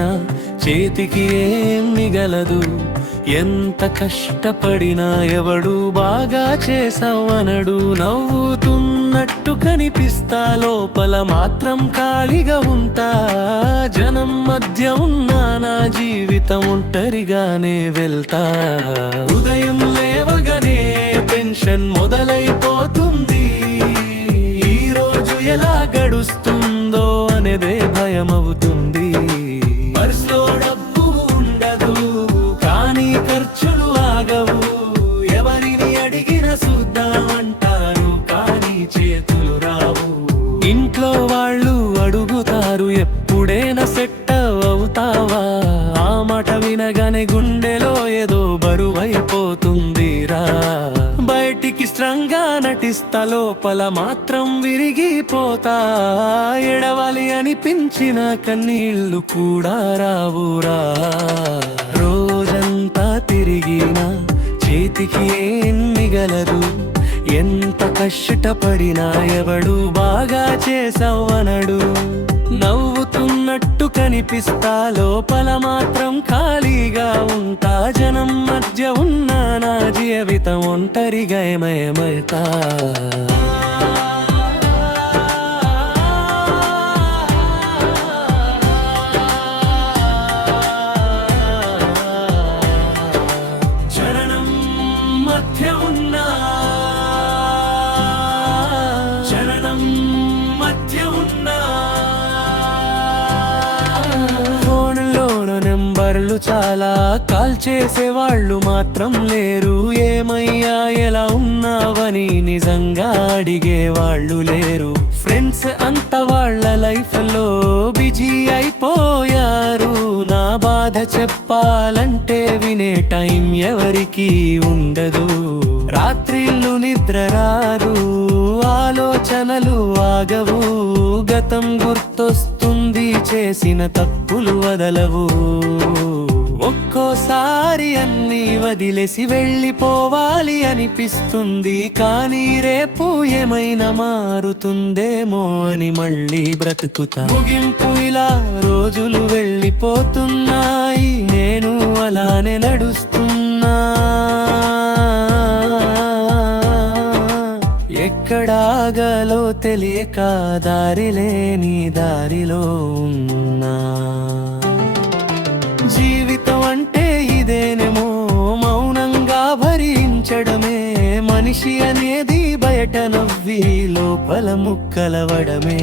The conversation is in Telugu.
తిరిగినా చేతికి ఏం మిగలదు. ఎంత కష్టపడినా ఎవడు బాగా చేసావనడు. నవ్వుతున్నట్టు కనిపిస్తా లోపల మాత్రం ఖాళీగా ఉంటా. జనం మధ్య ఉన్నా నా జీవితం ఒంటరిగానే వెళ్తా. ఉదయం లేవగానే టెన్షన్ మొదలైపోతుంది. ఈ రోజు ఎలా గడుస్తుందో అనేదే భయమవుతుంది. పర్సులో డబ్బు ఉండదు కానీ ఖర్చులు ఆగవు. ఎవరిని అడిగిన చూద్దామంటారు కానీ చేతులు రావు. ఇంట్లో వాళ్ళు అడుగుతారు ఎప్పుడైనా సెట్ అవుతావా. ఆ మాట వినగానే గుండెలో ఏదో బరువైపోతుందిరా. బయటికి స్ట్రాంగ్ గా నటిస్తా లోపల మాత్రం విరిగిపోతా. ఎడవాలి అనిపించిన కన్నీళ్లు కూడా రావురా. రోజంతా తిరిగినా చేతికి ఏం మిగలదు. ఎంత కష్టపడినా ఎవడు బాగా చేసావనడు. నవ్వుతున్నట్టు కనిపిస్తా లోపల మాత్రం ఖాళీగా ఉంటా. జనం మధ్య ఉన్న నా జీవితం ఒంటరిగా ఏమయమైతా. నెంబర్లు చాలా కాల్ చేసేవాళ్ళు మాత్రం లేరు. ఏమయ్యా ఎలా ఉన్నావని నిజంగా అడిగేవాళ్ళు లేరు. ఫ్రెండ్స్ అంత వాళ్ళ లైఫ్ లో బిజీ అయిపోయారు. నా బాధ చెప్పాలంటే వినే టైం ఎవరికి ఉండదు. రాత్రిళ్ళు నిద్ర రారు, ఆలోచనలు ఆగవు. గతం గుర్తొస్తుంది, చేసిన తప్పులు వదలవు. ఒక్కోసారి అన్నీ వదిలేసి వెళ్ళిపోవాలి అనిపిస్తుంది. కానీ రేపు ఏమైనా మారుతుందేమో అని మళ్ళీ బ్రతుకుతా. ముగింపు ఇలా రోజులు వెళ్ళిపోతున్నాయి, నేను అలానే నడుస్తున్నా. ఎక్కడాగలో తెలియక దారి లేని దారిలో ఉన్నా. జీవితం అంటే ఇదేనేమో, మౌనంగా భరించడమే. మనిషి అనేది బయట నవ్వి లోపల ముక్కలవడమే.